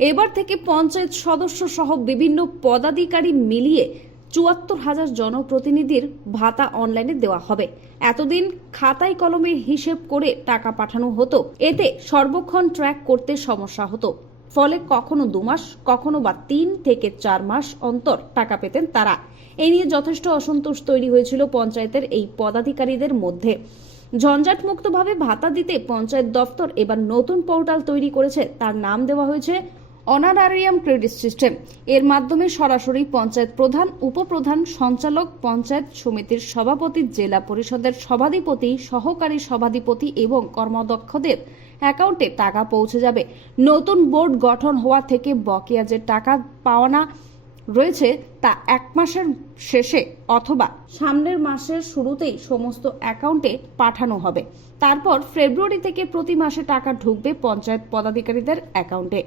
এবার থেকে পঞ্চায়েত সদস্য সহ বিভিন্ন পদাধিকারী মিলিয়ে ৭৪,০০০ জনপ্রতিনিধির ভাতা অনলাইনে দেওয়া হবে। এতদিন খাতায় কলমে হিসেব করে টাকা পাঠানো হতো, এতে সর্বক্ষণ ট্র্যাক করতে সমস্যা হতো। ফলে কখনো ২ মাস, কখনো বা ৩ থেকে ৪ মাস অন্তর টাকা পেতেন তারা। এই নিয়ে যথেষ্ট অসন্তোষ তৈরি হয়েছিল পঞ্চায়েতের এই পদাধিকারীদের মধ্যে। ঝঞ্ঝাটমুক্তভাবে ভাতা দিতে পঞ্চায়েত দপ্তর এবার নতুন পোর্টাল তৈরি করেছে। তার নাম দেওয়া হয়েছে অনারারিয়াম ক্রেডিট সিস্টেম। এর মাধ্যমে সরাসরি পঞ্চায়েত প্রধান, উপপ্রধান, সঞ্চালক, পঞ্চায়েত সমিতির সভাপতি, জেলা পরিষদের সভাধিপতি, সহকারী সভাধিপতি এবং কর্মদক্ষদের অ্যাকাউন্টে টাকা পৌঁছে যাবে। নতুন বোর্ড গঠন হওয়া থেকে বকেয়া যে টাকা পাওনা রয়েছে তা ১ মাসের শেষে অথবা সামনের মাসের শুরুতেই সমস্ত অ্যাকাউন্টে পাঠানো হবে। তারপর ফেব্রুয়ারি থেকে প্রতি মাসে টাকা ঢুকবে পঞ্চায়েত পদাধিকারীদের অ্যাকাউন্টে।